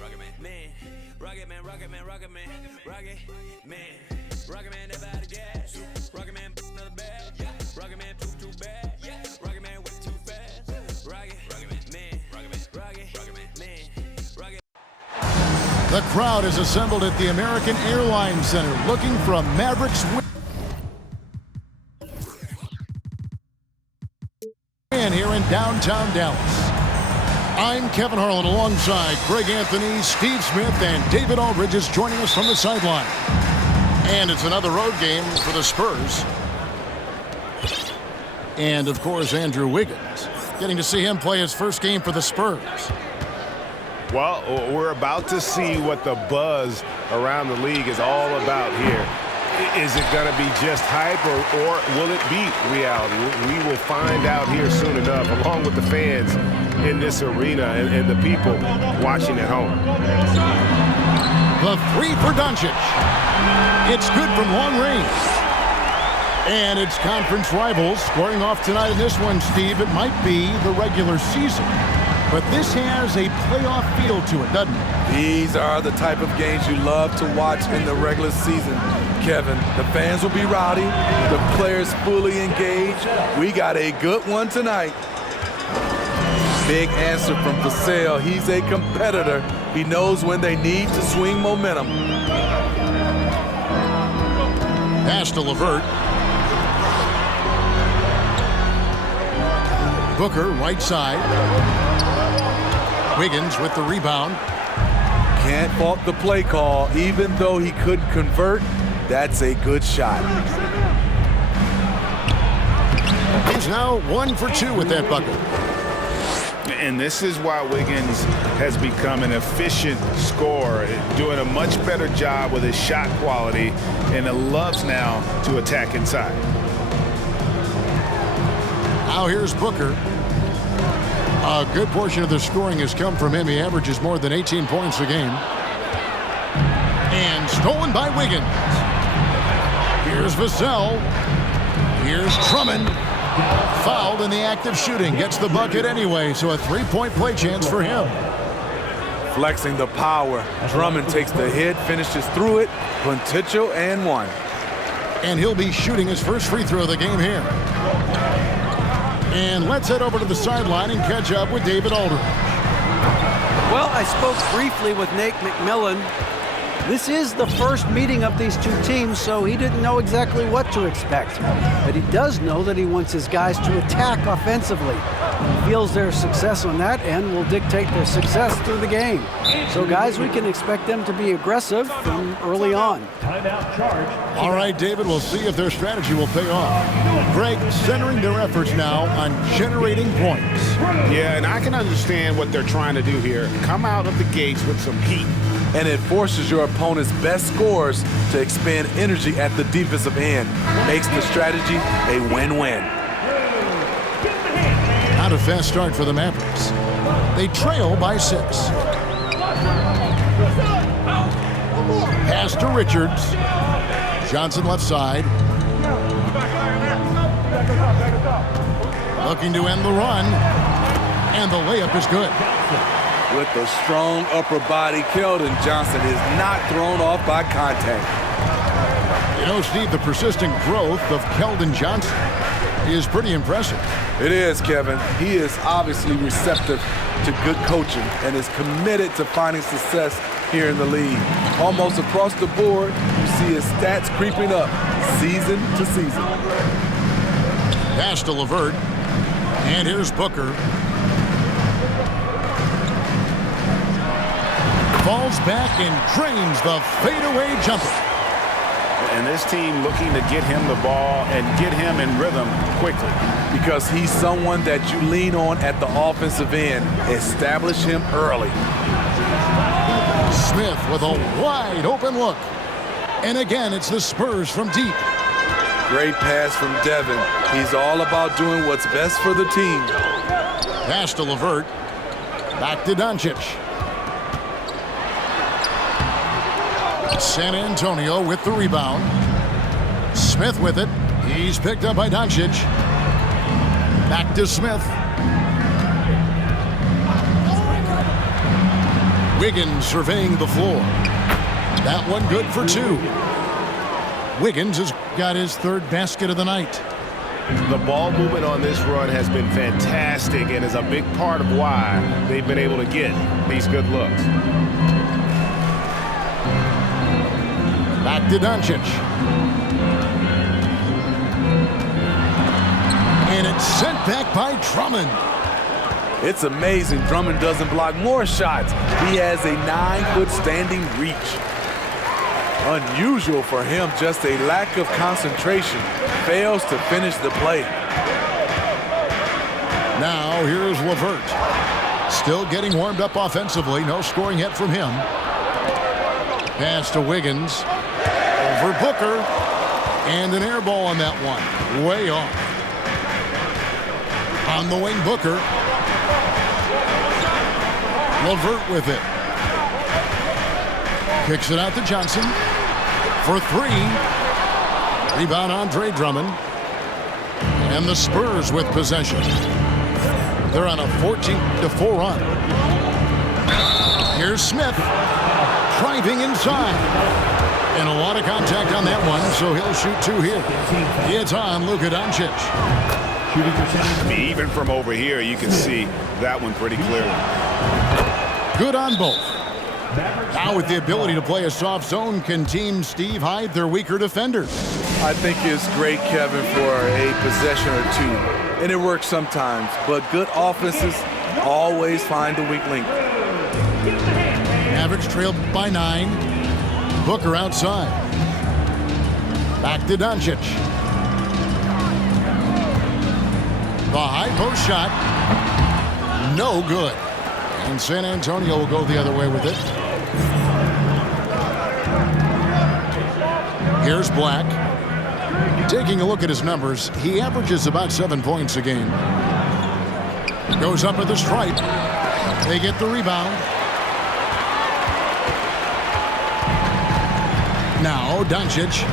Rocket man, rocket man, rocket man, rocket man, rocket man, rocket man, never out of gas. Rocket man, another bag. Rocket man, too bad. Rocket man, way too fast. Rocket man, rocket man. The crowd is assembled at the American Airlines Center looking for a Mavericks win here in downtown Dallas. I'm Kevin Harlan alongside Greg Anthony, Steve Smith, and David Aldridge is joining us from the sideline. And it's another road game for the Spurs. And, of course, Andrew Wiggins. Getting to see him play his first game for the Spurs. Well, we're about to see what the buzz around the league is all about here. Is it going to be just hype or will it be reality? We will find out here soon enough, along with the fans in this arena and the people watching at home. The three for Doncic. It's good from long range. And it's conference rivals scoring off tonight in this one, Steve. It might be the regular season, but this has a playoff feel to it, doesn't it? These are the type of games you love to watch in the regular season, Kevin. The fans will be rowdy, the players fully engaged. We got a good one tonight. Big answer from Vassell. He's a competitor. He knows when they need to swing momentum. Pass to LeVert. Booker, right side. Wiggins with the rebound. Can't fault the play call. Even though he couldn't convert, that's a good shot. He's now 1 for 2 with that bucket. And this is why Wiggins has become an efficient scorer, doing a much better job with his shot quality, and loves now to attack inside. Now here's Booker. A good portion of the scoring has come from him. He averages more than 18 points a game. And stolen by Wiggins. Here's Vassell. Here's Drummond. Fouled in the act of shooting. Gets the bucket anyway, so a three-point play chance for him. Flexing the power. Drummond takes the hit, finishes through it. Potential and one. And he'll be shooting his first free throw of the game here. And let's head over to the sideline and catch up with David Aldridge. Well, I spoke briefly with Nate McMillan. This is the first meeting of these two teams, so he didn't know exactly what to expect. But he does know that he wants his guys to attack offensively. He feels their success on that end will dictate their success through the game. So, guys, we can expect them to be aggressive from early on. All right, David, we'll see if their strategy will pay off. Greg, centering their efforts now on generating points. Yeah, and I can understand what they're trying to do here. Come out of the gates with some heat. And it forces your opponent's best scorers to expend energy at the defensive end. Makes the strategy a win-win. Not a fast start for the Mavericks. They trail by 6. Pass to Richards. Johnson left side. Looking to end the run. And the layup is good. With the strong upper body, Keldon Johnson is not thrown off by contact. You know, Steve, the persistent growth of Keldon Johnson is pretty impressive. It is, Kevin. He is obviously receptive to good coaching and is committed to finding success here in the league. Almost across the board, you see his stats creeping up season to season. Pass to LeVert. And here's Booker. Falls back and drains the fadeaway jumper. And this team looking to get him the ball and get him in rhythm quickly. Because he's someone that you lean on at the offensive end. Establish him early. Smith with a wide open look. And again, it's the Spurs from deep. Great pass from Devin. He's all about doing what's best for the team. Pass to LeVert. Back to Doncic. San Antonio with the rebound. Smith with it. He's picked up by Doncic. Back to Smith. Wiggins surveying the floor. That one good for 2. Wiggins has got his 3rd basket of the night. The ball movement on this run has been fantastic and is a big part of why they've been able to get these good looks. Back to Doncic. And it's sent back by Drummond. It's amazing Drummond doesn't block more shots. He has a 9-foot standing reach. Unusual for him, just a lack of concentration. Fails to finish the play. Now here's LeVert. Still getting warmed up offensively. No scoring yet from him. Pass to Wiggins. Over Booker. And an air ball on that one. Way off. On the wing, Booker. LeVert with it. Kicks it out to Johnson for 3. Rebound Andre Drummond. And the Spurs with possession. They're on a 14-4 run. Here's Smith driving inside. And a lot of contact on that one, so he'll shoot 2 here. It's on Luka Doncic. I mean, even from over here, you can see that one pretty clearly. Good on both. Now with the ability to play a soft zone, can Team Steve hide their weaker defenders? I think it's great, Kevin, for a possession or 2. And it works sometimes, but good offenses always find the weak link. Mavericks trailed by 9. Booker outside. Back to Doncic. The high post shot. No good. And San Antonio will go the other way with it. Here's Black. Taking a look at his numbers, he averages about 7 points a game. Goes up at the stripe. They get the rebound. Now Doncic.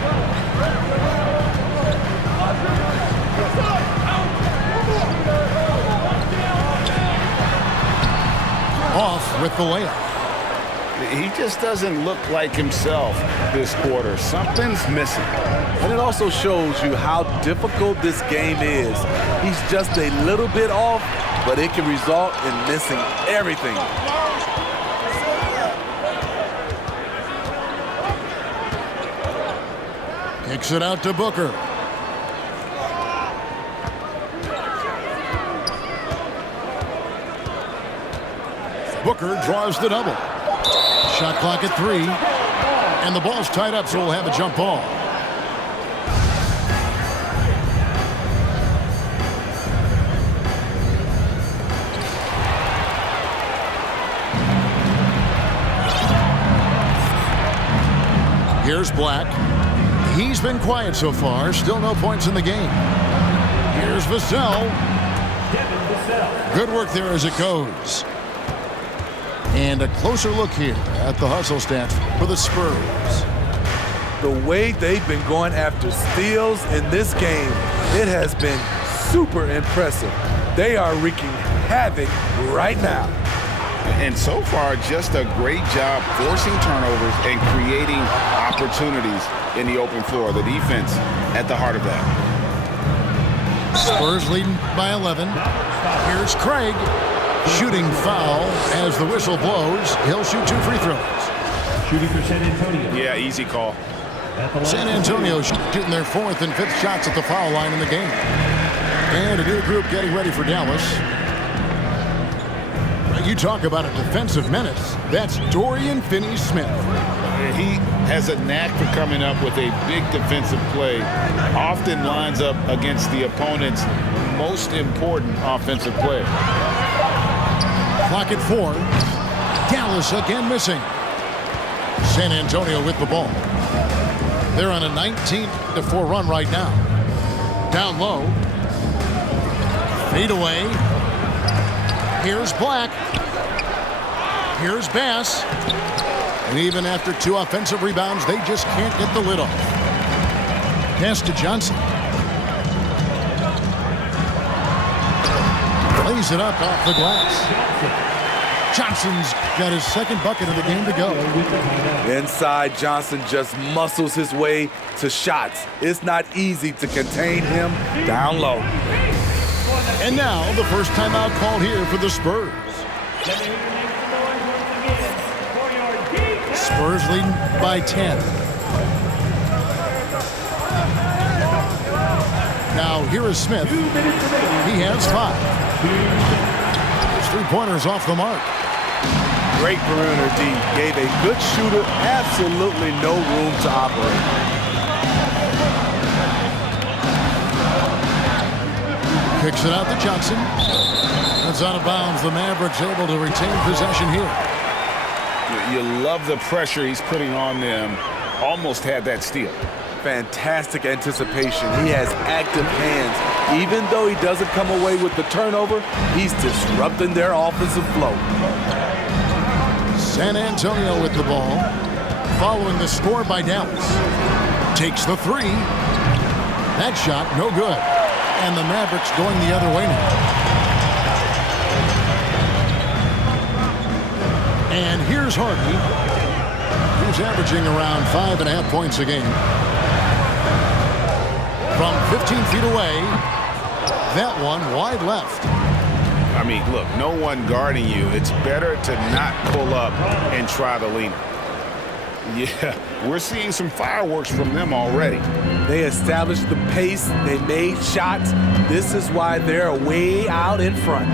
Off with the layup. He just doesn't look like himself this quarter. Something's missing. And it also shows you how difficult this game is. He's just a little bit off, but it can result in missing everything. Kicks it out to Booker. Booker draws the double. Shot clock at 3. And the ball's tied up, so we'll have a jump ball. Here's Black. He's been quiet so far. Still no points in the game. Here's Vassell. Good work there as it goes. And a closer look here at the hustle stats for the Spurs. The way they've been going after steals in this game, it has been super impressive. They are wreaking havoc right now. And so far, just a great job forcing turnovers and creating opportunities in the open floor. The defense at the heart of that. Spurs leading by 11. Here's Craig. Shooting foul as the whistle blows. He'll shoot 2 free throws. Shooting for San Antonio. Yeah, easy call. San Antonio shooting their 4th and 5th shots at the foul line in the game. And a new group getting ready for Dallas. You talk about a defensive menace. That's Dorian Finney-Smith. He has a knack for coming up with a big defensive play. Often lines up against the opponent's most important offensive play. Clock at 4. Dallas again missing. San Antonio with the ball. They're on a 19-4 run right now. Down low. Fade away. Here's Black. Here's Bass. And even after 2 offensive rebounds, they just can't get the lid off. Pass to Johnson. Lays it up off the glass. Johnson's got his second bucket of the game to go. Inside, Johnson just muscles his way to shots. It's not easy to contain him down low. And now the first timeout called here for the Spurs. Spurs leading by 10. Now here is Smith. He has 5. His three-pointers off the mark. Great perimeter D. Gave a good shooter absolutely no room to operate. Kicks it out to Johnson. That's out of bounds. The Mavericks able to retain possession here. You love the pressure he's putting on them. Almost had that steal. Fantastic anticipation. He has active hands. Even though he doesn't come away with the turnover, he's disrupting their offensive flow. San Antonio with the ball. Following the score by Dallas. Takes the 3. That shot, no good. And the Mavericks going the other way now. And here's Hardy. He's averaging around 5.5 points a game. From 15 feet away, that one wide left. I mean, look, no one guarding you. It's better to not pull up and try the leaner. Yeah, we're seeing some fireworks from them already. They established the pace. They made shots. This is why they're way out in front.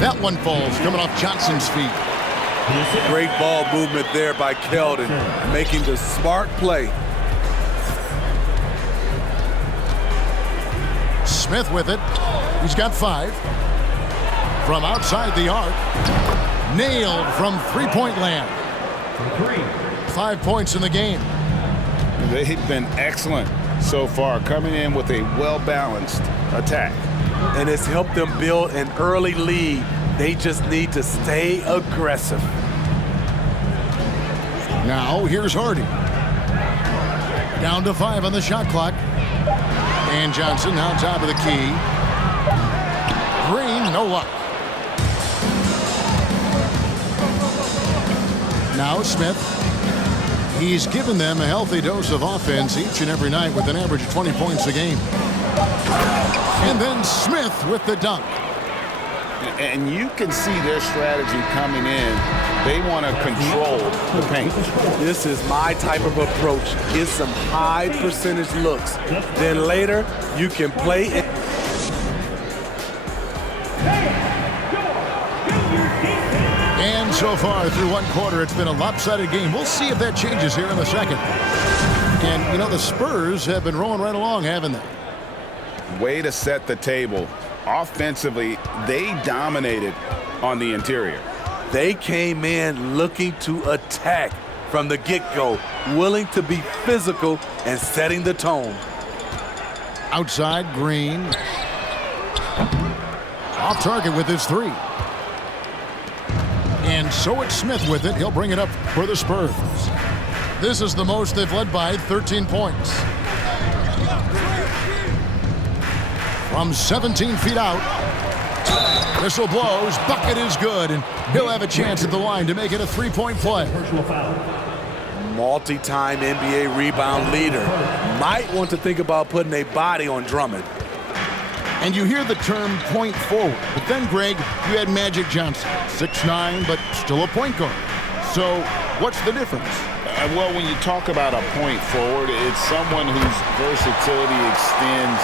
That one falls, coming off Johnson's feet. Great ball movement there by Keldon, making the smart play. Smith with it. He's got 5. From outside the arc. Nailed from three-point land. 5 points in the game. They've been excellent so far, coming in with a well-balanced attack. And it's helped them build an early lead. They just need to stay aggressive. Now here's Hardy. Down to 5 on the shot clock. And Johnson now top of the key. Green, no luck. Now Smith. He's given them a healthy dose of offense each and every night with an average of 20 points a game. And then Smith with the dunk. And you can see their strategy coming in. They want to control the paint. This is my type of approach. Get some high percentage looks. Then later, you can play it. And so far through one quarter, it's been a lopsided game. We'll see if that changes here in the second. And, you know, the Spurs have been rolling right along, haven't they? Way to set the table. Offensively, they dominated on the interior. They came in looking to attack from the get-go, willing to be physical and setting the tone. Outside, Green. Off target with his 3. And so it's Smith with it. He'll bring it up for the Spurs. This is the most they've led by 13 points. From 17 feet out. Whistle blows. Bucket is good. And he'll have a chance at the line to make it a 3-point play. Multi-time NBA rebound leader. Might want to think about putting a body on Drummond. And you hear the term point forward. But then, Greg, you had Magic Johnson. 6'9", but still a point guard. So what's the difference? Well, when you talk about a point forward, it's someone whose versatility extends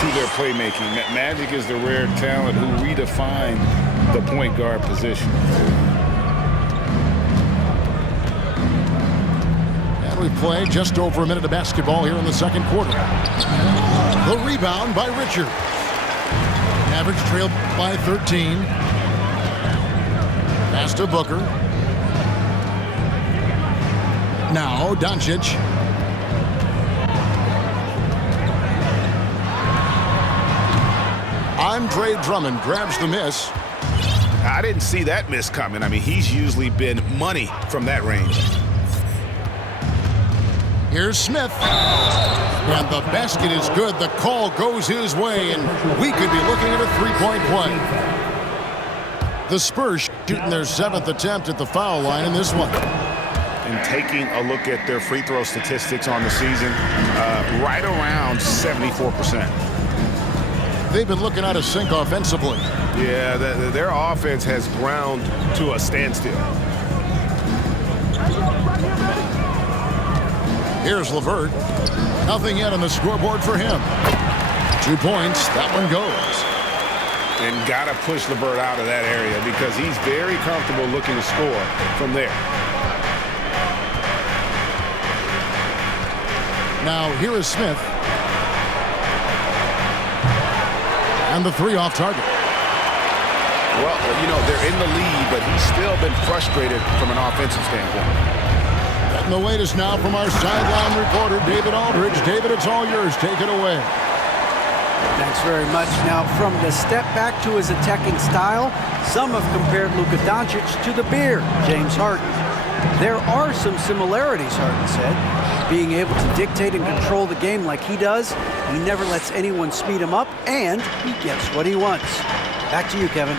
to their playmaking. Magic is the rare talent who redefined the point guard position. And we play just over a minute of basketball here in the second quarter. The rebound by Richard. Mavericks trailed by 13. Pass to Booker. Now Doncic. Andre Drummond grabs the miss. I didn't see that miss coming. I mean, he's usually been money from that range. Here's Smith. And the basket is good. The call goes his way, and we could be looking at a 3-point play. The Spurs shooting their 7th attempt at the foul line in this one. And taking a look at their free throw statistics on the season, right around 74%. They've been looking out of sync offensively. Yeah, their offense has ground to a standstill. Here's LeVert. Nothing yet on the scoreboard for him. 2 points. That one goes. And got to push LeVert out of that area because he's very comfortable looking to score from there. Now, here is Smith. And the 3 off target. Well, you know, they're in the lead, but he's still been frustrated from an offensive standpoint. And the latest now from our sideline reporter, David Aldridge. David, it's all yours. Take it away. Thanks very much. Now, from the step back to his attacking style, some have compared Luka Doncic to the Bear, James Harden. There are some similarities, Harden said. Being able to dictate and control the game like he does, he never lets anyone speed him up, and he gets what he wants. Back to you, Kevin.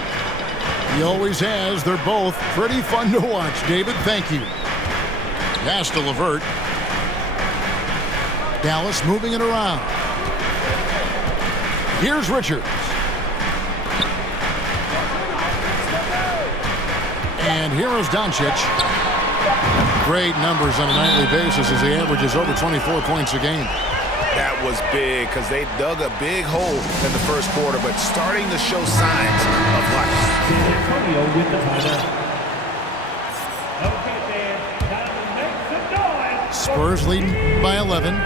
He always has. They're both pretty fun to watch. David, thank you. Pass to LeVert. Dallas moving it around. Here's Richards. And here is Doncic. Great numbers on a nightly basis as he averages over 24 points a game. That was big because they dug a big hole in the first quarter, but starting to show signs of life. San Antonio with the timeout. Okay, fans, time to make some noise. Spurs leading by 11.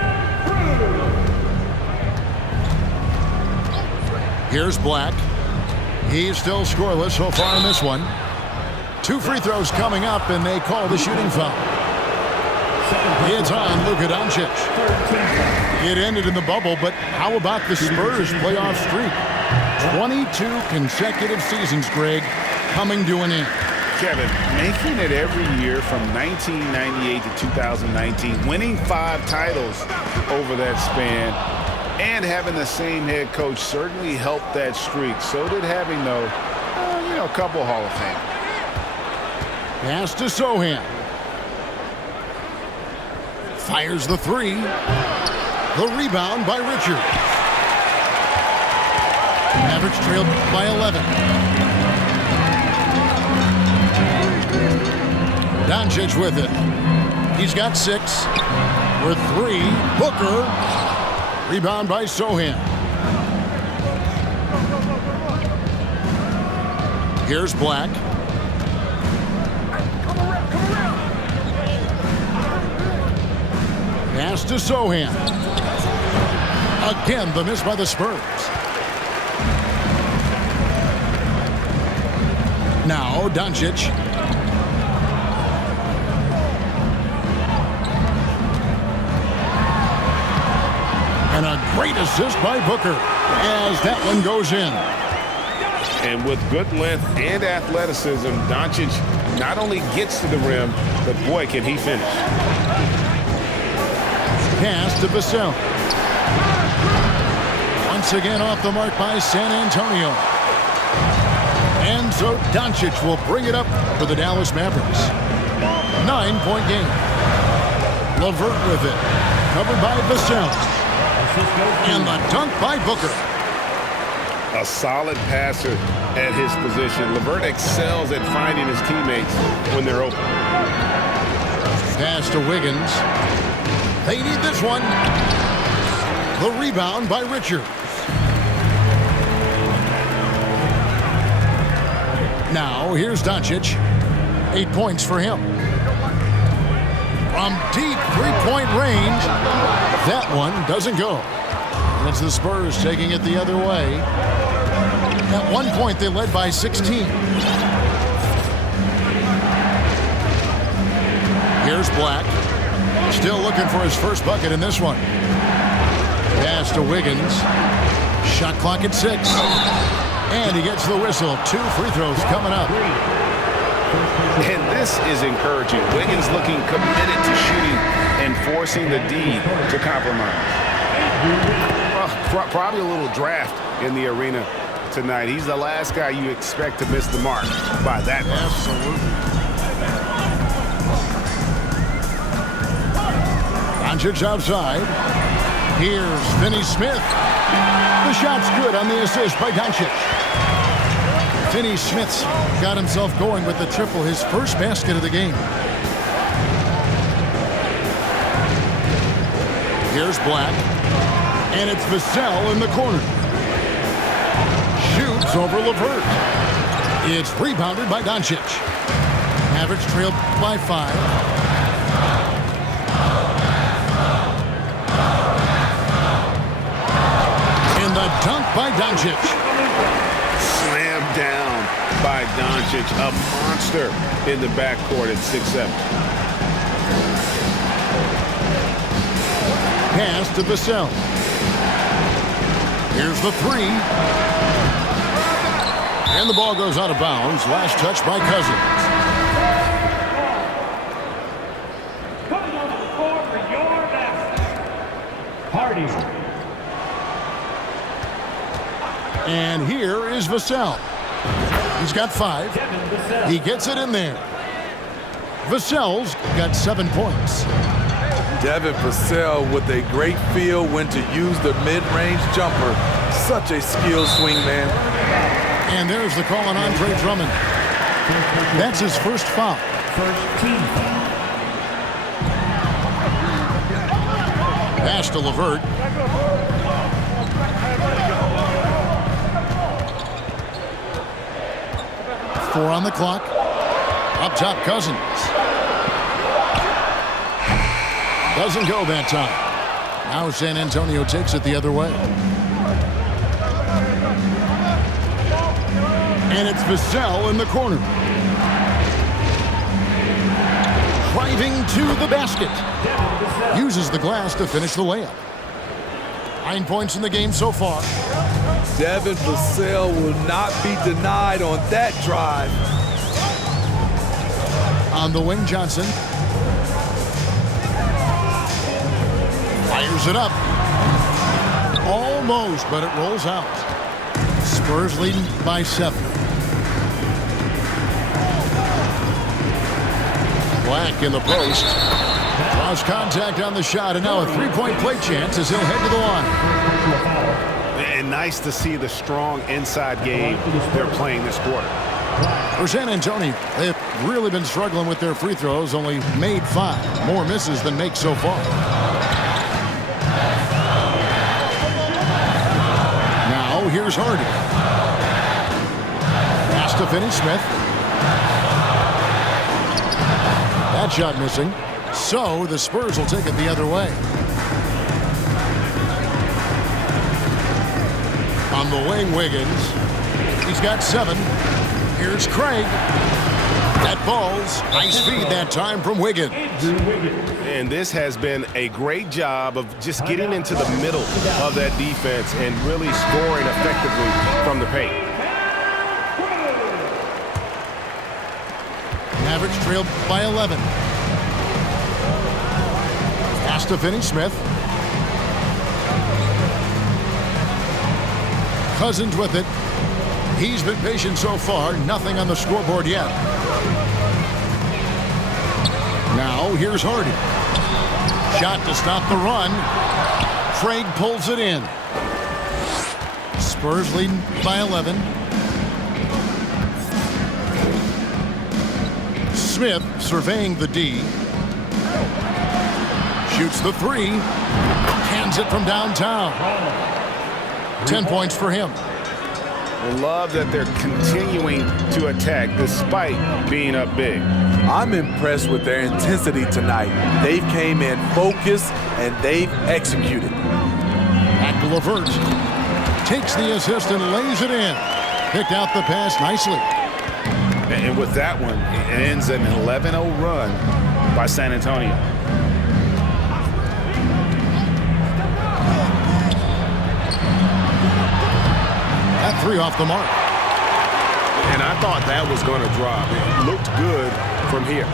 Here's Black. He's still scoreless so far in this one. 2 free throws coming up, and they call the shooting foul. It's on Luka Doncic. It ended in the bubble, but how about the Spurs playoff streak? 22 consecutive seasons, Greg, coming to an end. Kevin, making it every year from 1998 to 2019, winning 5 titles over that span, and having the same head coach certainly helped that streak. So did having, though, a couple Hall of Fame. Pass to Sohan. Fires the 3. The rebound by Richards. Mavericks trailed by 11. Doncic with it. He's got 6. With 3. Booker. Rebound by Sohan. Here's Black. Pass to Sohan. Again, the miss by the Spurs. Now, Doncic. And a great assist by Booker as that one goes in. And with good length and athleticism, Doncic not only gets to the rim, but boy, can he finish. Pass to Vassell. Once again off the mark by San Antonio. And so Doncic will bring it up for the Dallas Mavericks. 9-point game. LeVert with it. Covered by Vassell. And the dunk by Booker. A solid passer at his position. LeVert excels at finding his teammates when they're open. Pass to Wiggins. They need this one. The rebound by Richards. Now, here's Doncic. 8 points for him. From deep three-point range, that one doesn't go. And it's the Spurs taking it the other way. At one point, they led by 16. Here's Black. Still looking for his first bucket in this one. Pass to Wiggins. Shot clock at 6. And he gets the whistle. 2 free throws coming up. And this is encouraging. Wiggins looking committed to shooting and forcing the D to compromise. Probably a little draft in the arena tonight. He's the last guy you expect to miss the mark by that much. Absolutely. Doncic outside. Here's Finney Smith. The shot's good on the assist by Doncic. Finney Smith's got himself going with the triple, his first basket of the game. Here's Black. And it's Vassell in the corner. Shoots over LeVert. It's rebounded by Doncic. Mavericks trailed by 5. And the dunk by Doncic. Slammed down by Doncic, a monster in the backcourt at 6'7". Pass to Vassell. Here's the 3. And the ball goes out of bounds. Last touch by Cousins. Coming on the floor for your Mavs. Hardy. And here is Vassell. He's got 5. Devin Vassell. He gets it in there. Vassell's got 7 points. Devin Vassell with a great feel when to use the mid-range jumper. Such a skilled swing man. And there's the call on Andre Drummond. That's his first foul. First team foul. Pass to LeVert. Four on the clock. Up top, Cousins. Doesn't go that time. Now San Antonio takes it the other way. And it's Vassell in the corner. Driving to the basket. Uses the glass to finish the layup. 9 points in the game so far. Devin Vassell will not be denied on that drive. On the wing, Johnson. Fires it up. Almost, but it rolls out. Spurs leading by 7. Black in the post. Draws contact on the shot, and now a three-point play chance as he'll head to the line. And nice to see the strong inside game they're playing this quarter. For San Antonio, they've really been struggling with their free throws, only made 5. More misses than makes so far. Now here's Hardy. Pass to Finney Smith. That shot missing. So the Spurs will take it the other way. On the wing, Wiggins. He's got 7. Here's Craig. That ball's nice feed that time from Wiggins. And this has been a great job of just getting into the middle of that defense and really scoring effectively from the paint. Mavericks trailed by 11. Pass to Finney Smith. Cousins with it. He's been patient so far. Nothing on the scoreboard yet. Now here's Hardy. Shot to stop the run. Craig pulls it in. Spurs leading by 11. Smith surveying the D. Shoots the 3. Hands it from downtown. 10 points for him. I love that they're continuing to attack despite being up big. I'm impressed with their intensity tonight. They've came in focused and they've executed. Back to LeVert. Takes the assist and lays it in. Picked out the pass nicely. And with that one, it ends an 11-0 run by San Antonio. That 3 off the mark. And I thought that was going to drop. It looked good from here.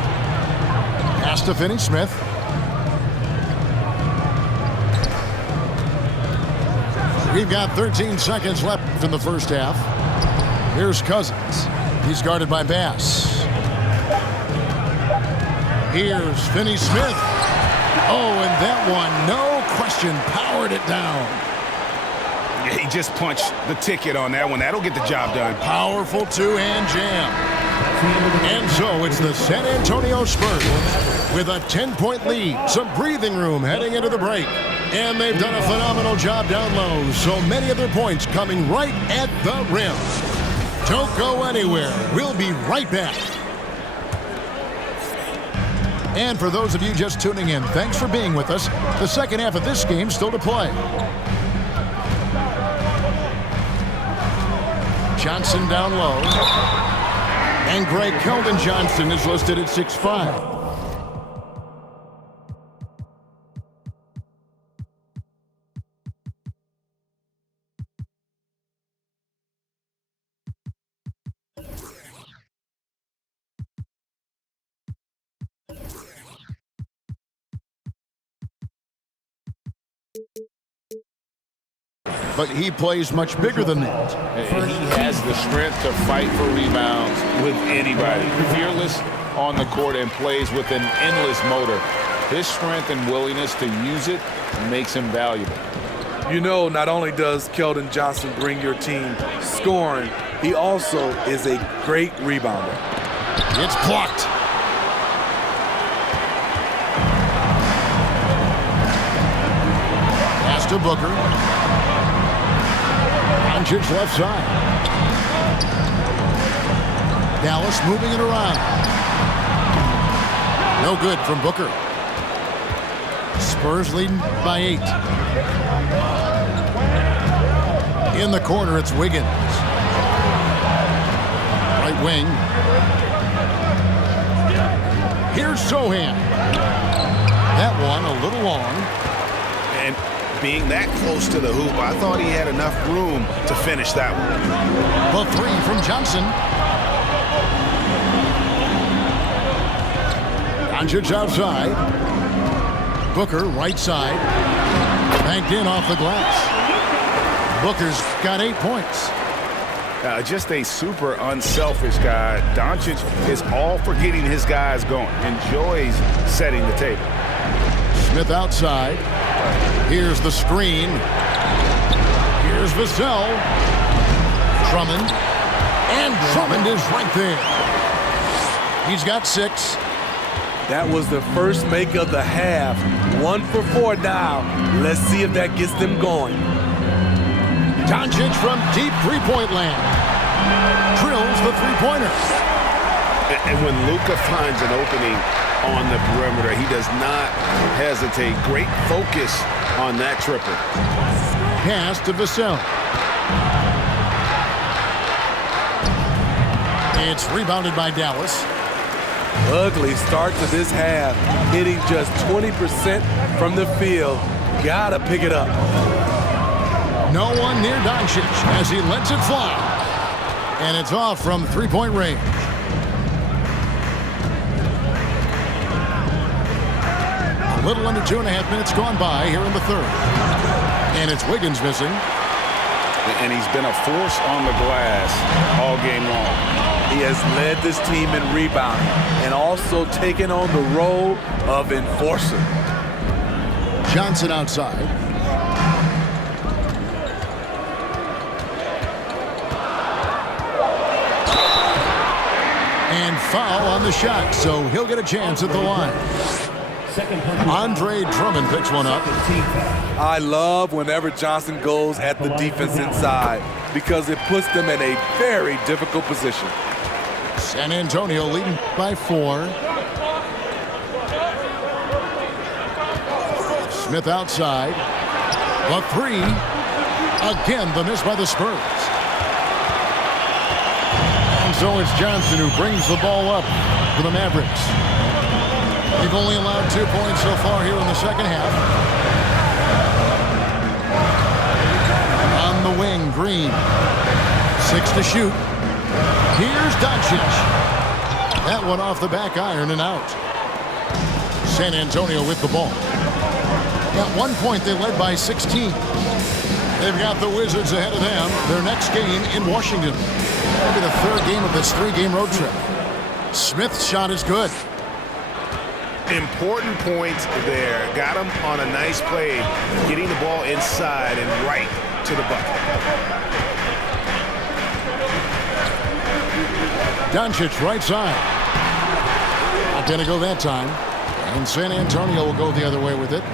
Pass to Finney Smith. We've got 13 seconds left in the first half. Here's Cousins. He's guarded by Bass. Here's Finney-Smith. Oh, and that one, no question, powered it down. He just punched the ticket on that one. That'll get the job done. Powerful two-hand jam. And so it's the San Antonio Spurs with a 10-point lead, some breathing room heading into the break. And they've done a phenomenal job down low, so many of their points coming right at the rim. Don't go anywhere. We'll be right back. And for those of you just tuning in, thanks for being with us. The second half of this game still to play. Johnson down low. And Greg Keldon Johnson is listed at 6'5". But he plays much bigger than that. He has the strength to fight for rebounds with anybody. Fearless on the court and plays with an endless motor. His strength and willingness to use it makes him valuable. You know, not only does Keldon Johnson bring your team scoring, he also is a great rebounder. It's blocked. Pass to Booker. Doncic left side. Dallas moving it around. No good from Booker. Spurs leading by 8. In the corner, it's Wiggins. Right wing. Here's Sohan. That one a little long. And being that close to the hoop, I thought he had enough room to finish that one. The three from Johnson. Doncic outside. Booker right side. Banked in off the glass. Booker's got 8 points. Just a super unselfish guy. Doncic is all for getting his guys going. Enjoys setting the table. Smith outside. Here's the screen. Here's Vassell. Drummond. And Drummond is right there. He's got 6. That was the first make of the half. 1 for 4 now. Let's see if that gets them going. Doncic from deep three-point land. Drills the three-pointer. And when Luka finds an opening on the perimeter, he does not hesitate. Great focus on that triple. Pass to Vassell. It's rebounded by Dallas. Ugly start to this half. Hitting just 20% from the field. Gotta pick it up. No one near Doncic as he lets it fly. And it's off from three-point range. A little under 2.5 minutes gone by here in the third. And it's Wiggins missing. And he's been a force on the glass all game long. He has led this team in rebounding and also taken on the role of enforcer. Johnson outside. And foul on the shot, so he'll get a chance at the line. Andre Drummond picks one up. I love whenever Johnson goes at the defense inside because it puts them in a very difficult position. San Antonio leading by 4. Smith outside. The 3. Again, the miss by the Spurs. And so it's Johnson who brings the ball up for the Mavericks. They've only allowed 2 points so far here in the second half. On the wing, Green. 6 to shoot. Here's Doncic. That one off the back iron and out. San Antonio with the ball. At one point, they led by 16. They've got the Wizards ahead of them. Their next game in Washington. Maybe the third game of this 3-game road trip. Smith's shot is good. Important points there. Got him on a nice play, getting the ball inside and right to the bucket. Doncic right side. Not going to go that time. And San Antonio will go the other way with it.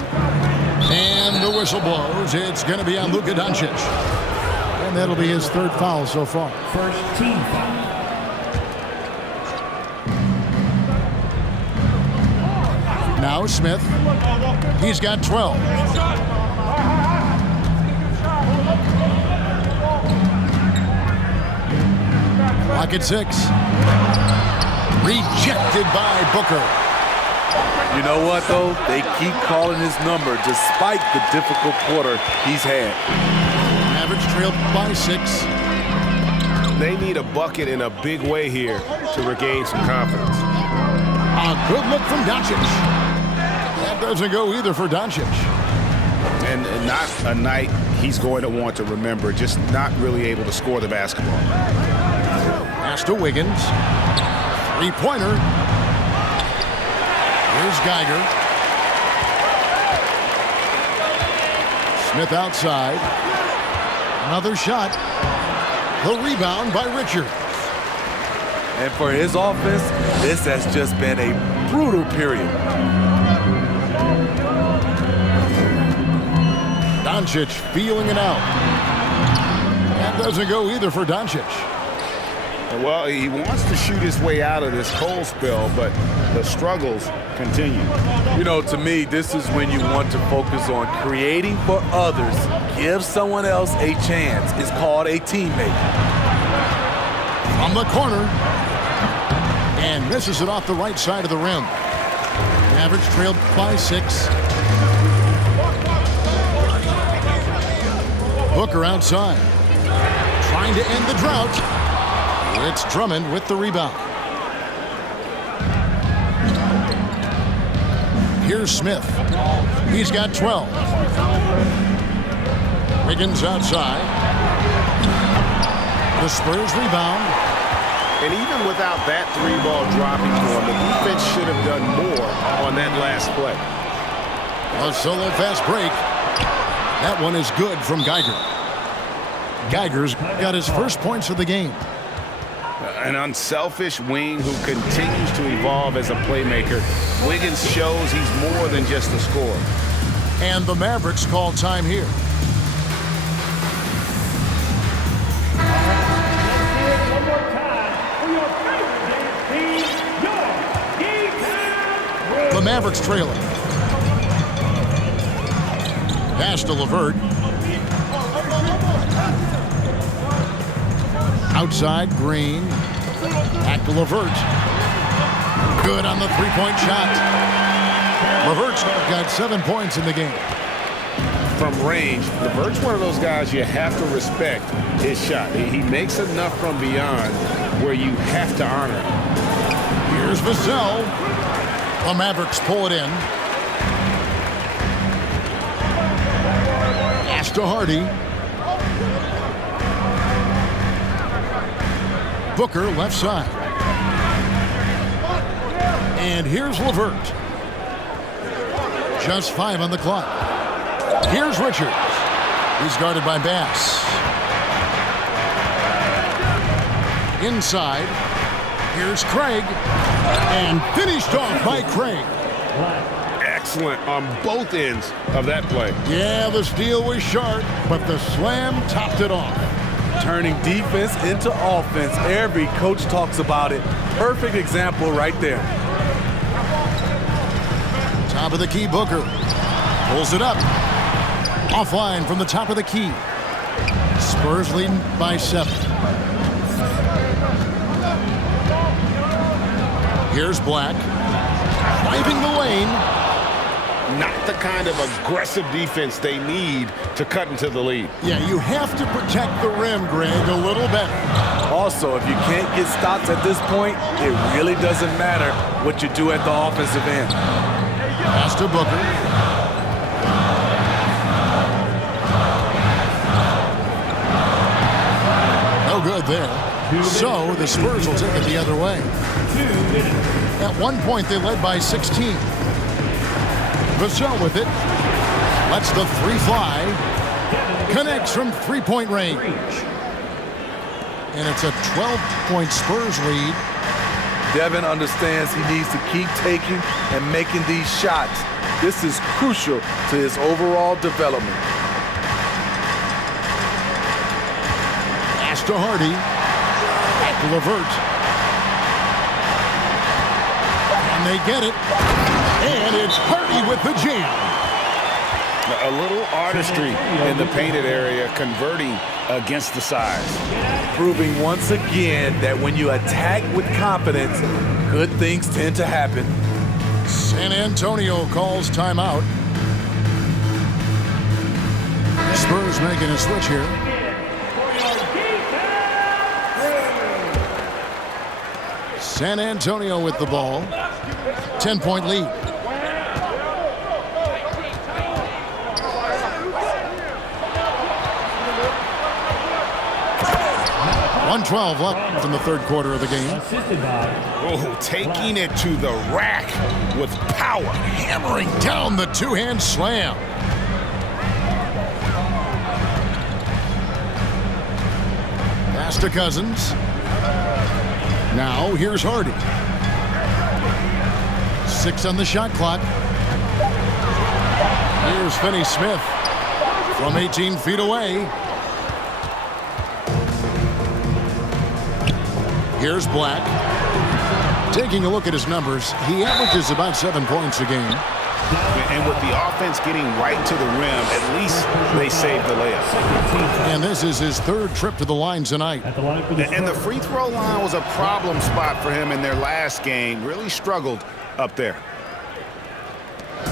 And the whistle blows. It's going to be on Luka Doncic. And that'll be his third foul so far. First team foul. Now Smith. He's got 12. Clock at 6. Rejected by Booker. You know what, though? They keep calling his number despite the difficult quarter he's had. Average trail by 6. They need a bucket in a big way here to regain some confidence. A good look from Doncic. That doesn't go either for Doncic. And not a night he's going to want to remember, just not really able to score the basketball. Pass to Wiggins. Three-pointer. Here's Geiger. Smith outside. Another shot. The rebound by Richards. And for his offense, this has just been a brutal period. Doncic feeling it out. That doesn't go either for Doncic. Well, he wants to shoot his way out of this cold spell, but the struggles continue. You know, to me, this is when you want to focus on creating for others. Give someone else a chance. It's called a teammate. From the corner. And misses it off the right side of the rim. Average trailed by 6. Booker outside. Trying to end the drought. It's Drummond with the rebound. Here's Smith. He's got 12. Wiggins outside. The Spurs rebound. And even without that 3-ball dropping for him, the defense should have done more on that last play. A solo fast break. That one is good from Geiger. Geiger's got his first points of the game. An unselfish wing who continues to evolve as a playmaker. Wiggins shows he's more than just a scorer. And the Mavericks call time here. One more time for your favorite team, your The Mavericks trailing. Pass to LeVert. Outside, Green. Back to LeVert. Good on the three-point shot. LeVert's got 7 points in the game. From range, LeVert's one of those guys you have to respect his shot. He makes enough from beyond where you have to honor him. Here's Vassell. The Mavericks pull it in. Pass to Hardy. Booker left side. And here's LeVert. Just 5 on the clock. Here's Richards. He's guarded by Bass. Inside. Here's Craig. And finished off by Craig. Excellent on both ends of that play. Yeah, the steal was sharp, but the slam topped it off. Turning defense into offense. Every coach talks about it. Perfect example right there. Top of the key, Booker. Pulls it up. Offline from the top of the key. Spurs leading by 7. Here's Black. Driving the lane. Not the kind of aggressive defense they need to cut into the lead. Yeah, you have to protect the rim, Greg, a little better. Also, if you can't get stops at this point, it really doesn't matter what you do at the offensive end. Pass to Booker. there. So the Spurs will take it the other way. At one point, they led by 16. Vassell with it. Lets the three fly. Connects from three-point range. And it's a 12-point Spurs lead. Devin understands he needs to keep taking and making these shots. This is crucial to his overall development. Pass to Hardy. At LeVert. And they get it. And it's Hardy with the jam. A little artistry in the painted area, converting against the size. Proving once again that when you attack with confidence, good things tend to happen. San Antonio calls timeout. Spurs making a switch here. San Antonio with the ball. 10-point lead. 1:12 left in the third quarter of the game. Oh, taking it to the rack with power. Hammering down the two-hand slam. Pass to Cousins. Now here's Hardy. 6 on the shot clock. Here's Finney-Smith from 18 feet away. Here's Black. Taking a look at his numbers, he averages about 7 points a game. And with the offense getting right to the rim, at least they saved the layup. And this is his third trip to the line tonight. And the free throw line was a problem spot for him in their last game. Really struggled up there.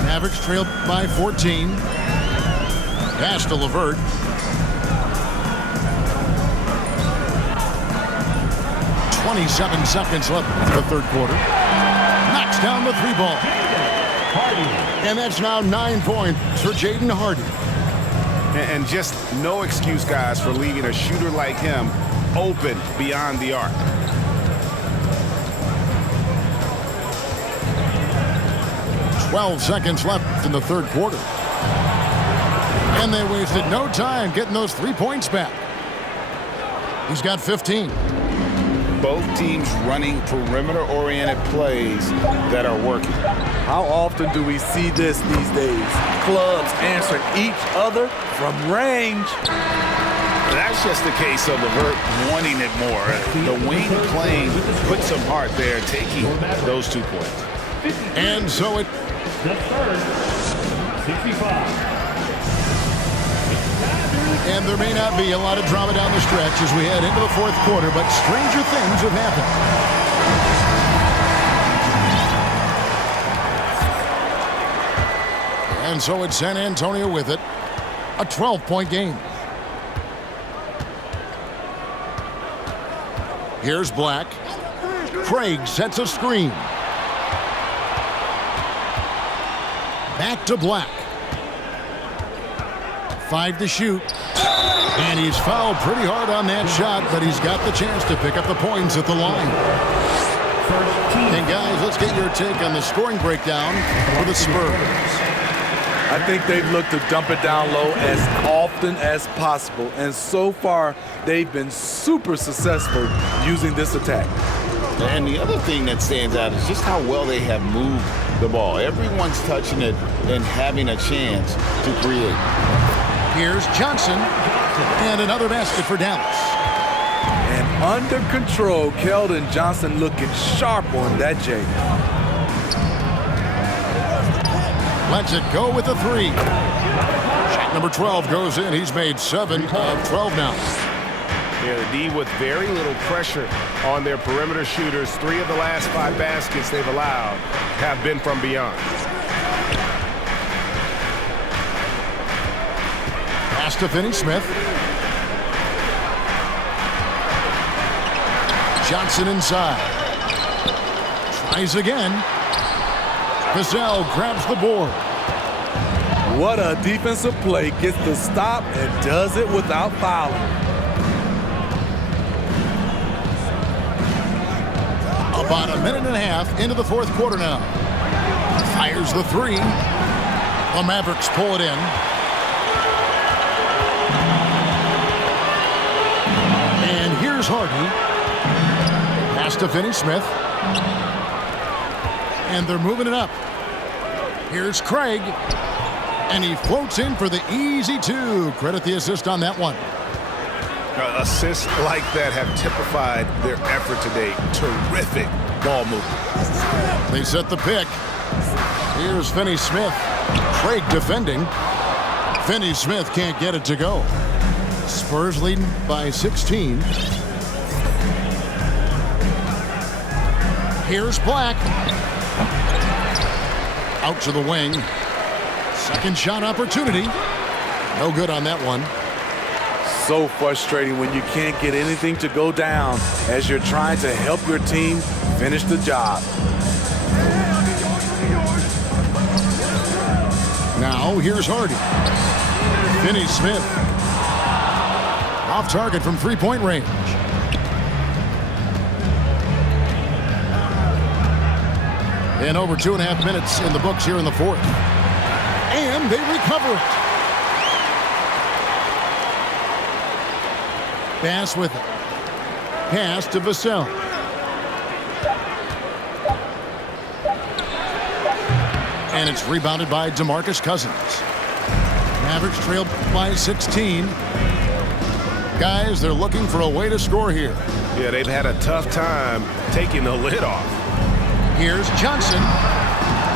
Mavericks trailed by 14. Pass to LeVert. .27 seconds left in the third quarter. Knocks down the three ball. And that's now 9 points for Jaden Hardy. And just no excuse, guys, for leaving a shooter like him open beyond the arc. .12 seconds left in the third quarter. And they wasted no time getting those 3 points back. He's got 15. Both teams running perimeter-oriented plays that are working. How often do we see this these days? Clubs answering each other from range. That's just the case of LeVert wanting it more. The wing playing put some heart there, taking those 2 points. And so it... The Spurs, 65. And there may not be a lot of drama down the stretch as we head into the fourth quarter, but stranger things have happened. And so it's San Antonio with it. A 12-point game. Here's Black. Craig sets a screen. Back to Black. 5 to shoot. And he's fouled pretty hard on that shot, but he's got the chance to pick up the points at the line. And guys, let's get your take on the scoring breakdown for the Spurs. I think they've looked to dump it down low as often as possible. And so far, they've been super successful using this attack. And the other thing that stands out is just how well they have moved the ball. Everyone's touching it and having a chance to create. Here's Johnson. And another basket for Dallas. And under control, Keldon Johnson looking sharp on that J. Lets it go with the 3. Shot number 12 goes in. He's made 7 of 12 now. Yeah, the D with very little pressure on their perimeter shooters. 3 of the last 5 baskets they've allowed have been from beyond. Pass to Finney-Smith. Johnson inside. Tries again. Vassell grabs the board. What a defensive play. Gets the stop and does it without fouling. About a minute and a half into the fourth quarter now. Fires the three. The Mavericks pull it in. And here's Hardy. Pass to Finney Smith. And they're moving it up. Here's Craig. And he floats in for the easy two. Credit the assist on that one. Assists like that have typified their effort today. Terrific ball movement. They set the pick. Here's Finney Smith. Craig defending. Finney Smith can't get it to go. Spurs leading by 16. Here's Black. Out to the wing. Second shot opportunity. No good on that one. So frustrating when you can't get anything to go down as you're trying to help your team finish the job. Now here's Hardy. Finney Smith. Off target from three-point range. And over 2.5 minutes in the books here in the fourth. And they recover it. Bass with it. Pass to Vassell. And it's rebounded by DeMarcus Cousins. Mavericks trailed by 16. Guys, they're looking for a way to score here. Yeah, they've had a tough time taking the lid off. Here's Johnson.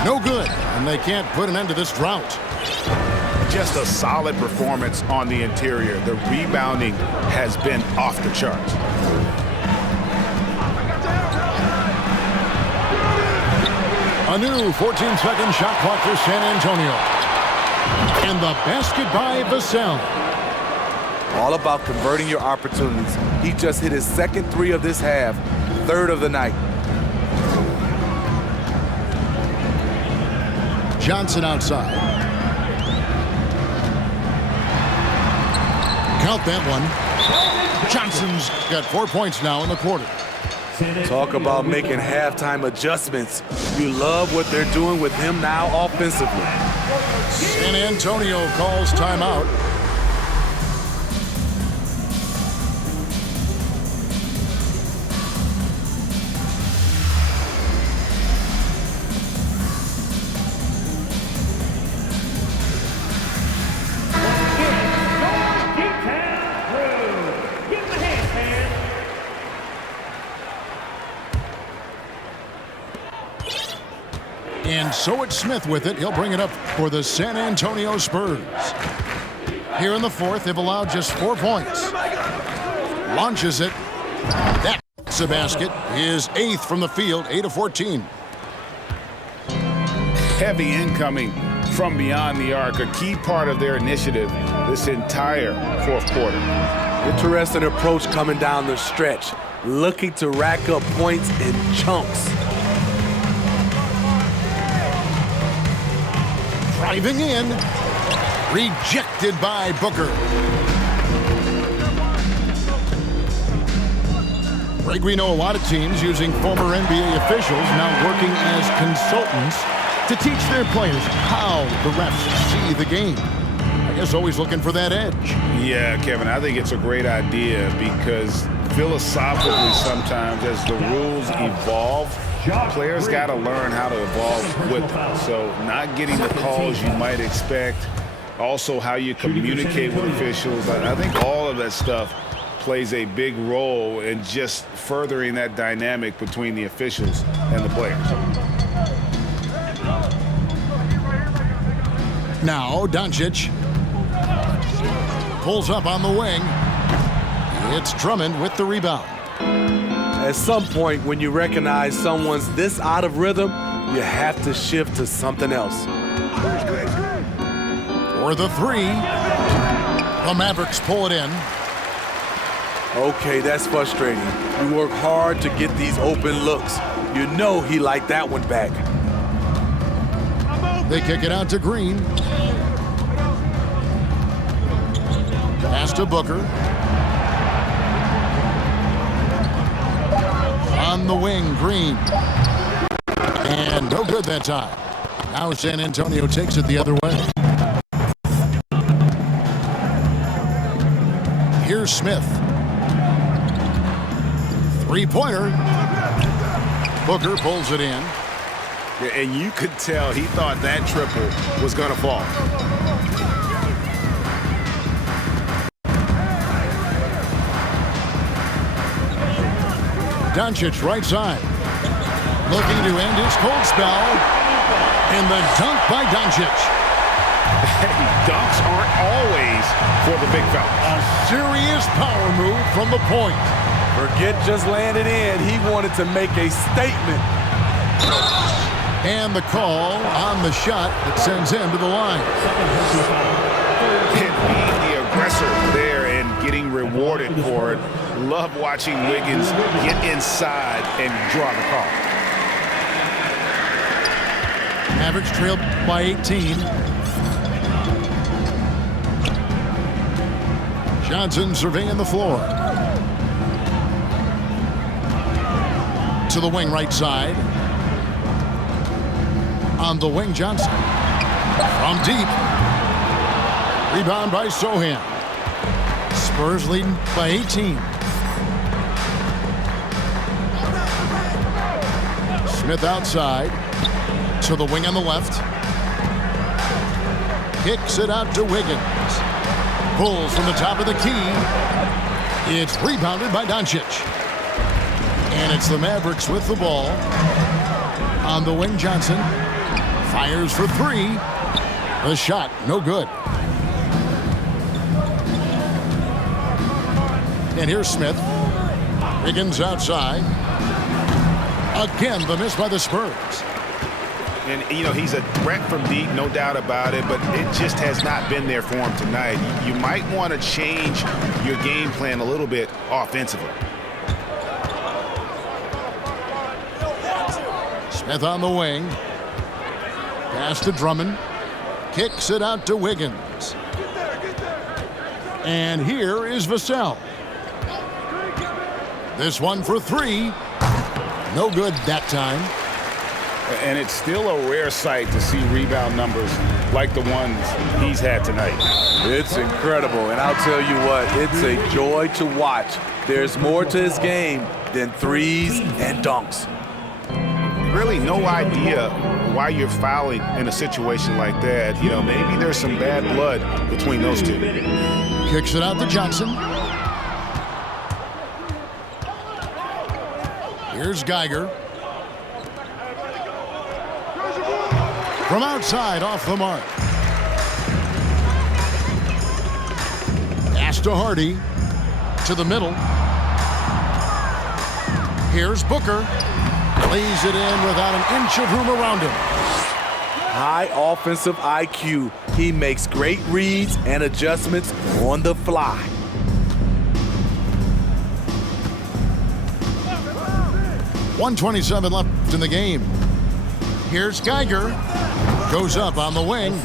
No good. And they can't put an end to this drought. Just a solid performance on the interior. The rebounding has been off the charts. A new 14-second shot clock for San Antonio. And the basket by Vassell. All about converting your opportunities. He just hit his second three of this half, third of the night. Johnson outside. Count that one. Johnson's got 4 points now in the quarter. Talk about making halftime adjustments. You love what they're doing with him now offensively. San Antonio calls timeout. And so it's Smith with it. He'll bring it up for the San Antonio Spurs. Here in the fourth, they've allowed just 4 points. Launches it. That's a basket. His eighth from the field, 8 of 14. Heavy incoming from beyond the arc, a key part of their initiative this entire fourth quarter. Interesting approach coming down the stretch, looking to rack up points in chunks. Driving in. Rejected by Booker. Greg, we know a lot of teams using former NBA officials now working as consultants to teach their players how the refs see the game. I guess always looking for that edge. Yeah, Kevin, I think it's a great idea because philosophically sometimes as the rules evolve, players got to learn how to evolve with them. So not getting the calls you might expect, also how you communicate with officials. I think all of that stuff plays a big role in just furthering that dynamic between the officials and the players. Now Doncic pulls up on the wing. It's Drummond with the rebound. At some point, when you recognize someone's this out of rhythm, you have to shift to something else. For the three, the Mavericks pull it in. Okay, that's frustrating. You work hard to get these open looks. You know he liked that one back. They kick it out to Green. Pass to Booker. On the wing, Green. And no good that time. Now San Antonio takes it the other way. Here's Smith. Three-pointer. Booker pulls it in. And you could tell he thought that triple was going to fall. Doncic right side. Looking to end his cold spell. And the dunk by Doncic. Dunks aren't always for the big fella. A serious power move from the point. Forget just landing in. He wanted to make a statement. And the call on the shot that sends him to the line. And being the aggressor there and getting rewarded for it. Love watching Wiggins get inside and draw the call. Mavericks trailed by 18. Johnson surveying the floor. To the wing right side. On the wing, Johnson. From deep. Rebound by Sohan. Spurs leading by 18. Smith outside. To the wing on the left. Kicks it out to Wiggins. Pulls from the top of the key. It's rebounded by Doncic. And it's the Mavericks with the ball. On the wing, Johnson. Fires for three. The shot, no good. And here's Smith. Wiggins outside. Again, the miss by the Spurs. And, you know, he's a threat from deep, no doubt about it, but it just has not been there for him tonight. You might want to change your game plan a little bit offensively. Smith on the wing. Pass to Drummond. Kicks it out to Wiggins. And here is Vassell. This one for three. No good that time. And it's still a rare sight to see rebound numbers like the ones he's had tonight. It's incredible, and I'll tell you what, it's a joy to watch. There's more to his game than threes and dunks. Really no idea why you're fouling in a situation like that. You know, maybe there's some bad blood between those two. Kicks it out to Johnson. Here's Geiger. From outside, off the mark. Pass to Hardy. To the middle. Here's Booker. Lays it in without an inch of room around him. High offensive IQ. He makes great reads and adjustments on the fly. .127 left in the game. Here's Geiger. Goes up on the wing.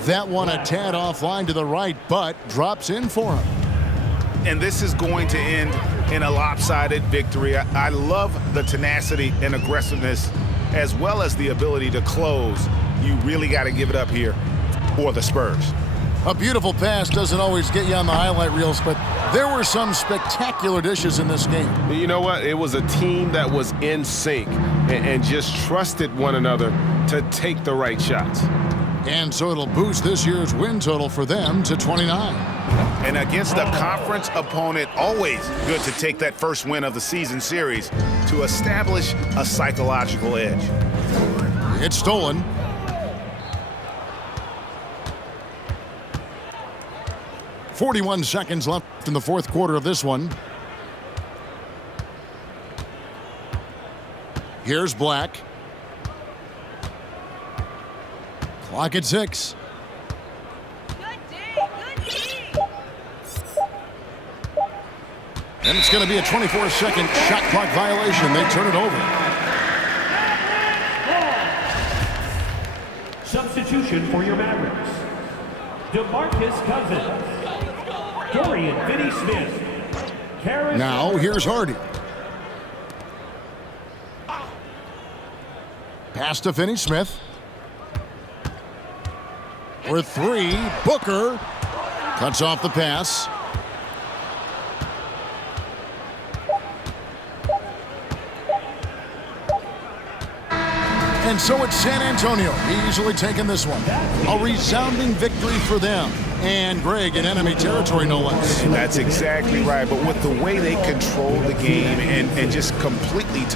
That one a tad offline to the right, but drops in for him. And this is going to end in a lopsided victory. I love the tenacity and aggressiveness as well as the ability to close. You really got to give it up here for the Spurs. A beautiful pass doesn't always get you on the highlight reels, but there were some spectacular dishes in this game. You know what? It was a team that was in sync and just trusted one another to take the right shots. And so it'll boost this year's win total for them to 29. And against a conference opponent, always good to take that first win of the season series to establish a psychological edge. It's stolen. .41 seconds left in the fourth quarter of this one. Here's Black. Clock at 6. And it's going to be a 24-second shot clock violation. They turn it over. Substitution for your Mavericks. DeMarcus Cousins. Dorian Finney-Smith. Now here's Hardy. Pass to Finney-Smith. For three, Booker cuts off the pass. And so it's San Antonio easily taking this one. A resounding victory for them. And Greg in enemy territory, no less. That's exactly right. But with the way they control the game and just completely